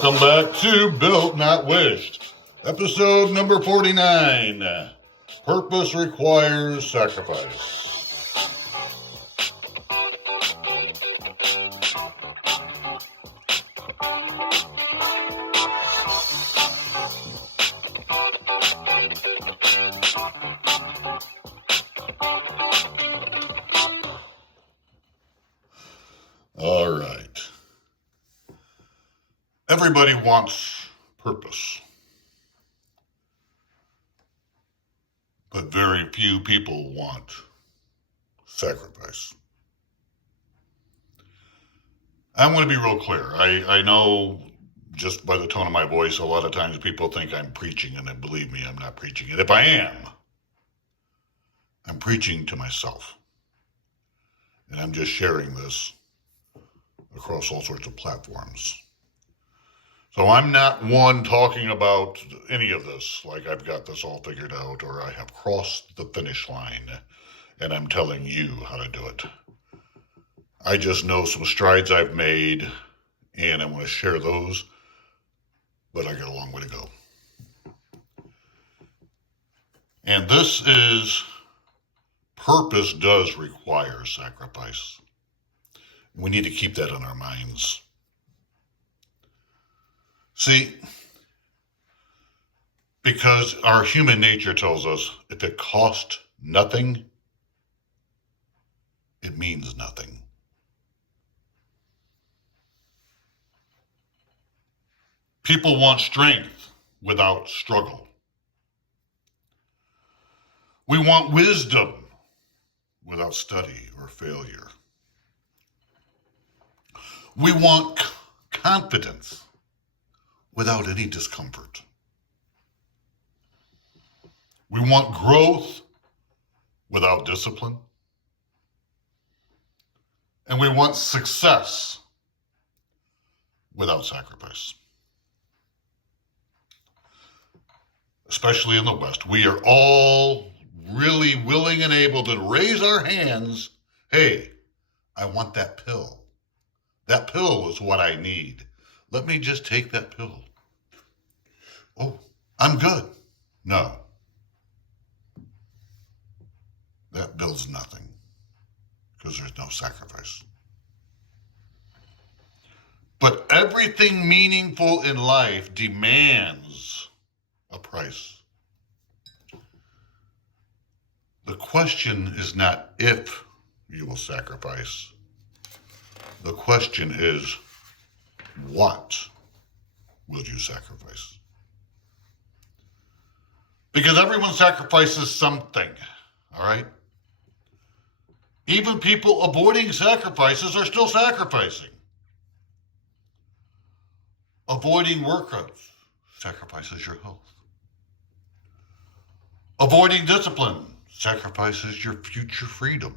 Welcome back to Built Not Wished, episode number 49. Purpose requires sacrifice. All right. Everybody wants purpose, but very few people want sacrifice. I'm going to be real clear. I know just by the tone of my voice, a lot of times people think I'm preaching, and believe me, I'm not preaching. And if I am, I'm preaching to myself. And I'm just sharing this across all sorts of platforms. So I'm not one talking about any of this like I've got this all figured out or I have crossed the finish line and I'm telling you how to do it. I just know some strides I've made and I want to share those, but I got a long way to go. And this is, purpose does require sacrifice. We need to keep that in our minds. See, because our human nature tells us if it costs nothing, it means nothing. People want strength without struggle. We want wisdom without study or failure. We want confidence without any discomfort. We want growth without discipline. And we want success without sacrifice. Especially in the West, we are all really willing and able to raise our hands. Hey, I want that pill. That pill is what I need. Let me just take that pill. Oh, I'm good. No. That builds nothing because there's no sacrifice. But everything meaningful in life demands a price. The question is not if you will sacrifice. The question is, what will you sacrifice? Because everyone sacrifices something, all right? Even people avoiding sacrifices are still sacrificing. Avoiding workouts sacrifices your health. Avoiding discipline sacrifices your future freedom.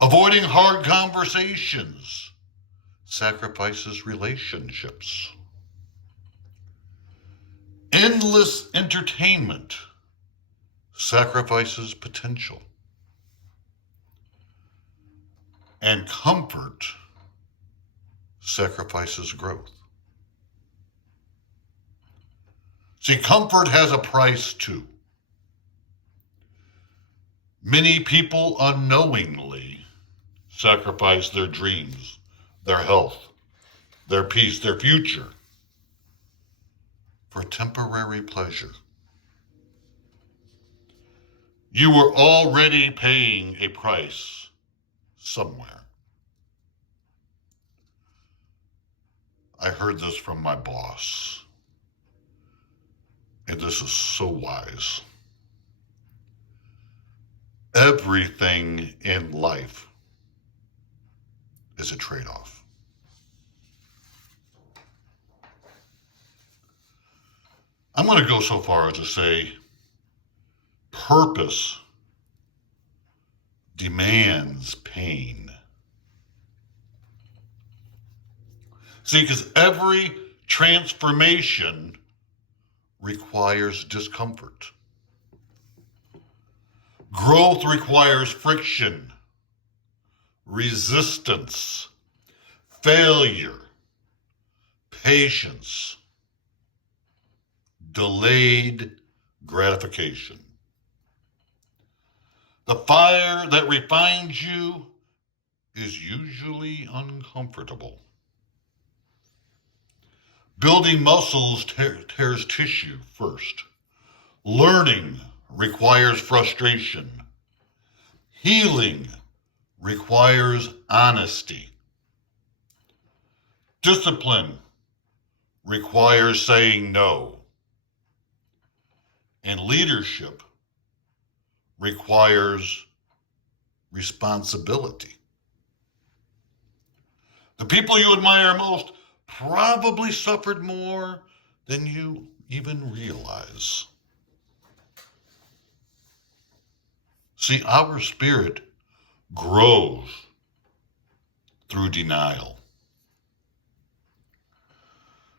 Avoiding hard conversations sacrifices relationships. Endless entertainment sacrifices potential. And comfort sacrifices growth. See, comfort has a price too. Many people unknowingly sacrifice their dreams, their health, their peace, their future for temporary pleasure. You were already paying a price somewhere. I heard this from my boss, and this is so wise. Everything in life is a trade-off. I'm going to go so far as to say purpose demands pain. See, because every transformation requires discomfort. Growth requires friction, resistance, failure, patience, delayed gratification. The fire that refines you is usually uncomfortable. Building muscles tears tissue first. Learning requires frustration. Healing requires honesty. Discipline requires saying no. And leadership requires responsibility. The people you admire most probably suffered more than you even realize. See, our spirit grows through denial.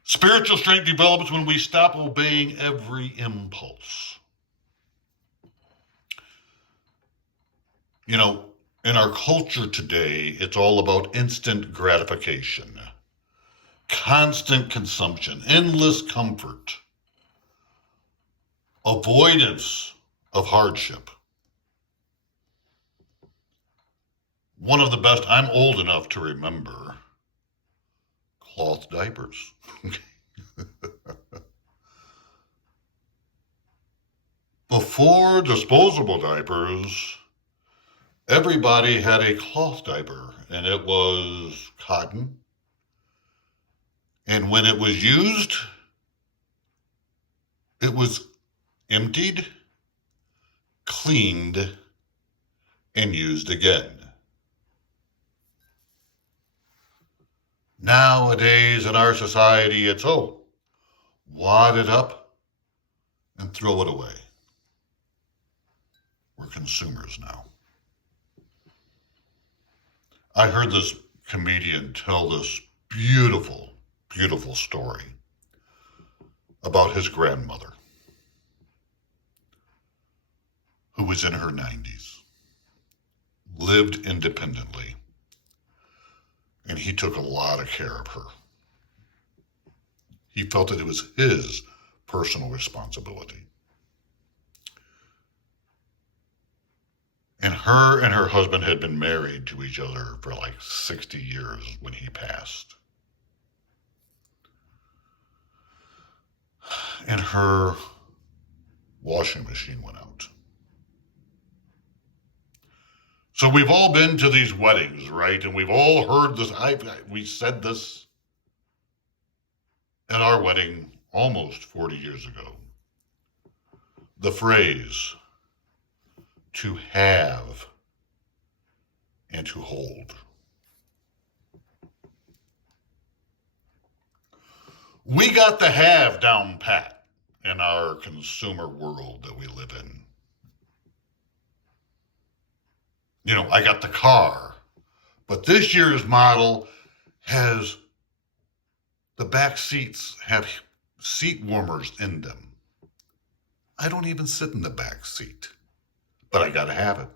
Spiritual strength develops when we stop obeying every impulse. You know, in our culture today, it's all about instant gratification, constant consumption, endless comfort, avoidance of hardship. One of the best, I'm old enough to remember, cloth diapers. Before disposable diapers, everybody had a cloth diaper, and it was cotton. And when it was used, it was emptied, cleaned, and used again. Nowadays in our society, it's, wad it up and throw it away. We're consumers now. I heard this comedian tell this beautiful, beautiful story about his grandmother, who was in her 90s, lived independently, and he took a lot of care of her. He felt that it was his personal responsibility. And her and her husband had been married to each other for like 60 years when he passed. And her washing machine went out. So we've all been to these weddings, right? And we've all heard this. We said this at our wedding almost 40 years ago. The phrase, to have and to hold. We got the have down pat in our consumer world that we live in. You know, I got the car, but this year's model has, the back seats have seat warmers in them. I don't even sit in the back seat, but I gotta have it.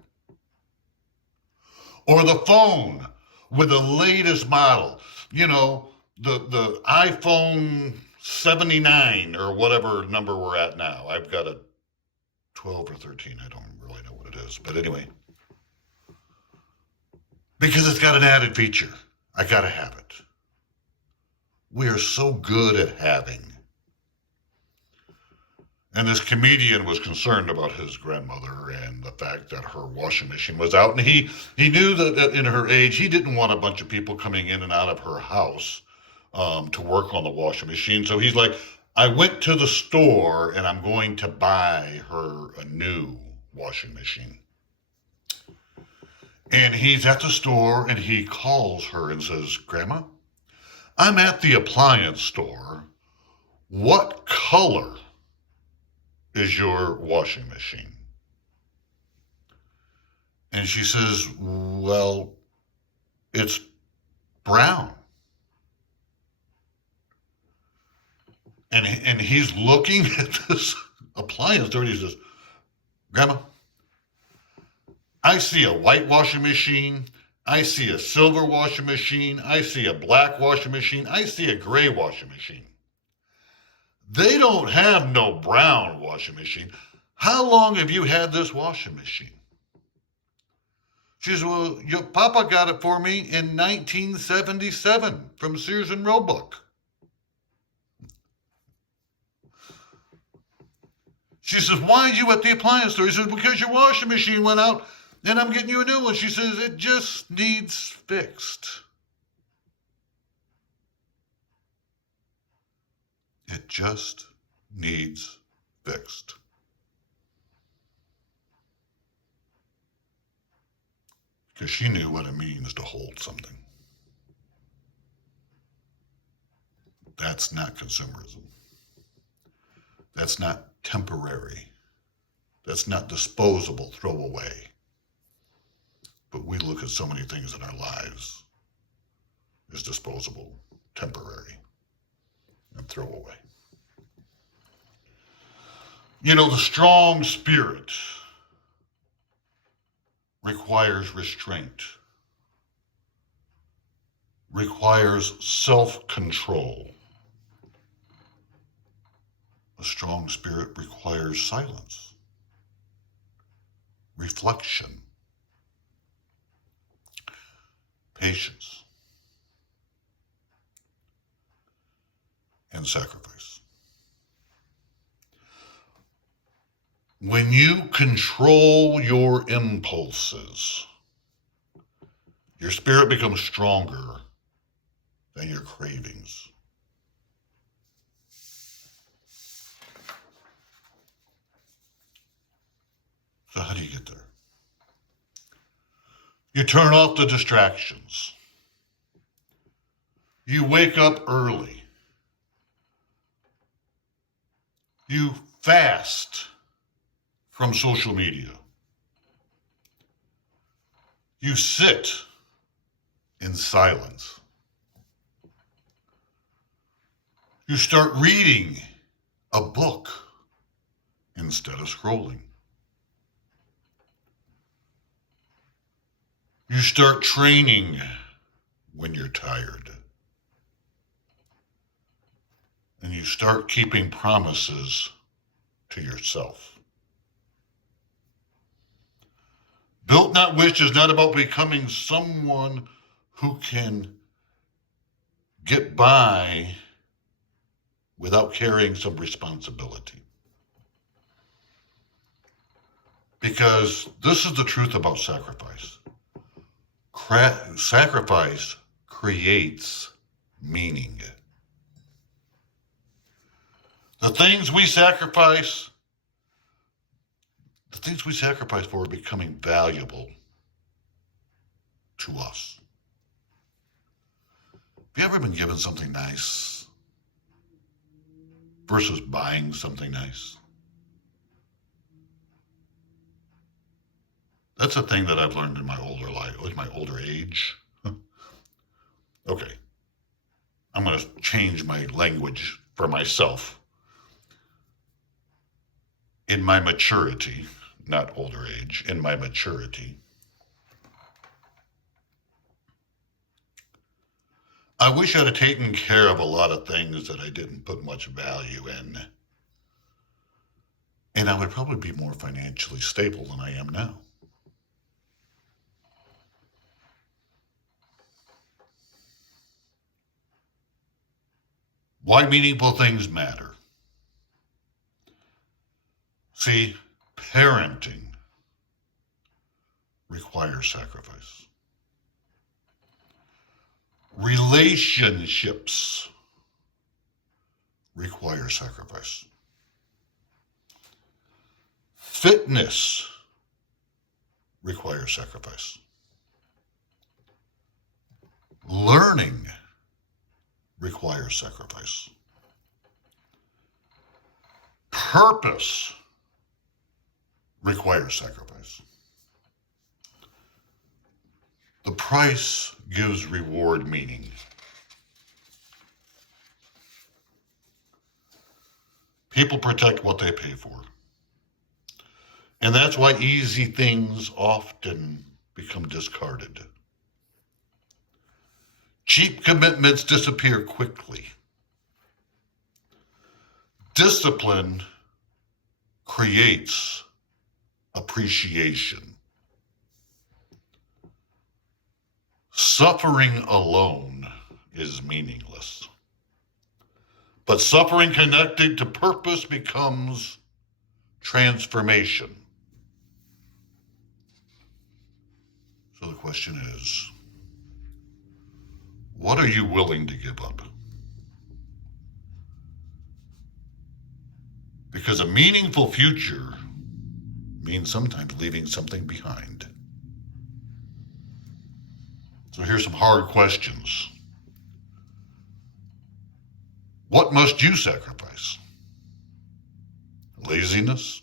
Or the phone with the latest model, you know, the iPhone 79 or whatever number we're at now. I've got a 12 or 13, I don't really know what it is, but anyway. Because it's got an added feature. I gotta have it. We are so good at having. And this comedian was concerned about his grandmother and the fact that her washing machine was out. And he knew that in her age, he didn't want a bunch of people coming in and out of her house to work on the washing machine. So he's like, I went to the store and I'm going to buy her a new washing machine. And he's at the store and he calls her and says, Grandma, I'm at the appliance store. What color is your washing machine? And she says, well, it's brown. And he's looking at this appliance store and he says, Grandma, I see a white washing machine I see a silver washing machine. I see a black washing machine. I see a gray washing machine. They don't have no brown washing machine. How long have you had this washing machine? She says, well, your papa got it for me in 1977 from Sears and Roebuck. She says, why are you at the appliance store? He says, because your washing machine went out and I'm getting you a new one. She says, it just needs fixed. It just needs fixed. Because she knew what it means to hold something. That's not consumerism. That's not temporary. That's not disposable, throw away. But we look at so many things in our lives as disposable, temporary, and throw away. You know, the strong spirit requires restraint, requires self-control. A strong spirit requires silence, reflection, patience, and sacrifice. When you control your impulses, your spirit becomes stronger than your cravings. So how do you get there? You turn off the distractions. You wake up early. You fast from social media. You sit in silence. You start reading a book instead of scrolling. You start training when you're tired. And you start keeping promises to yourself. Built Not Wished is not about becoming someone who can get by without carrying some responsibility. Because this is the truth about sacrifice. Sacrifice creates meaning. The things we sacrifice for are becoming valuable to us. Have you ever been given something nice versus buying something nice? That's a thing that I've learned in my older life, with my older age. Okay. I'm going to change my language for myself. In my maturity, not older age, in my maturity, I wish I'd have taken care of a lot of things that I didn't put much value in. And I would probably be more financially stable than I am now. Why meaningful things matter. See, parenting requires sacrifice. Relationships require sacrifice. Fitness requires sacrifice. Learning requires sacrifice. Purpose requires sacrifice. The price gives reward meaning. People protect what they pay for. And that's why easy things often become discarded. Cheap commitments disappear quickly. Discipline creates appreciation. Suffering alone is meaningless. But suffering connected to purpose becomes transformation. So the question is, what are you willing to give up? Because a meaningful future means sometimes leaving something behind. So here's some hard questions. What must you sacrifice? Laziness?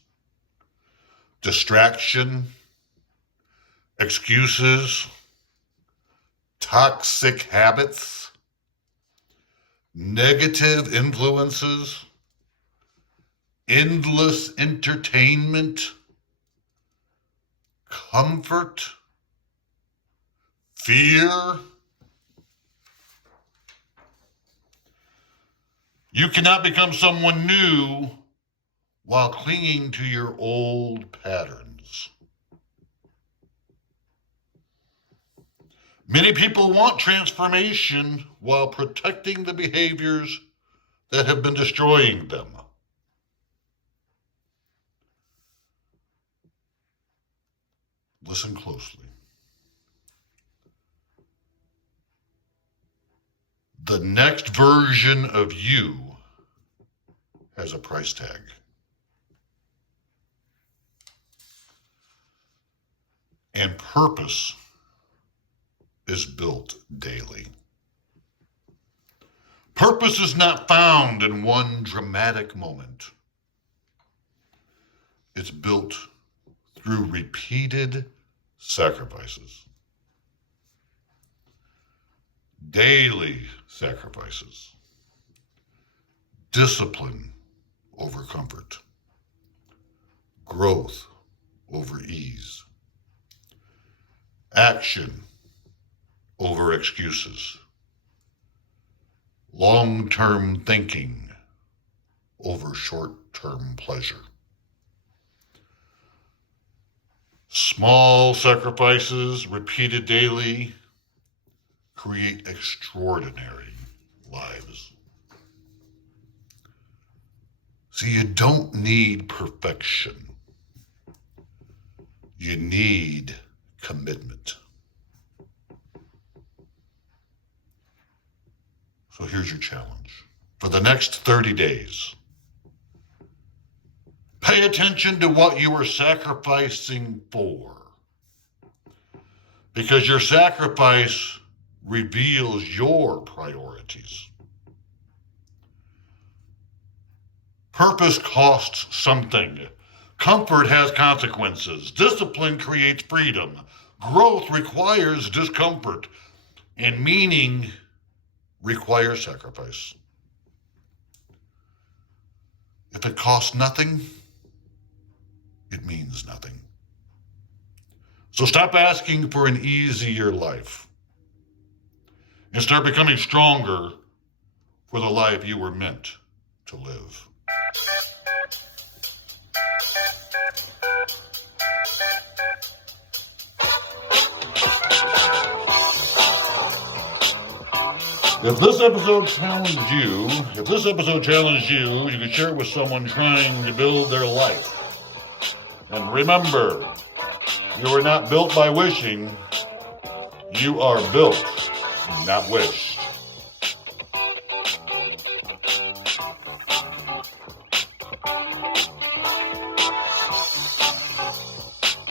Distraction? Excuses? Toxic habits? Negative influences? Endless entertainment? Comfort? Fear? You cannot become someone new while clinging to your old patterns. Many people want transformation while protecting the behaviors that have been destroying them. Listen closely. The next version of you has a price tag. And purpose is built daily. Purpose is not found in one dramatic moment. It's built through repeated sacrifices. Daily sacrifices. Discipline over comfort. Growth over ease. Action over excuses. Long-term thinking over short-term pleasure. Small sacrifices repeated daily create extraordinary lives. See, you don't need perfection. You need commitment. So here's your challenge. For the next 30 days, pay attention to what you are sacrificing for. Because your sacrifice reveals your priorities. Purpose costs something. Comfort has consequences. Discipline creates freedom. Growth requires discomfort. And meaning requires sacrifice. If it costs nothing, it means nothing. So stop asking for an easier life and start becoming stronger for the life you were meant to live. If this episode challenged you, you can share it with someone trying to build their life. And remember, you are not built by wishing, you are built, not wished.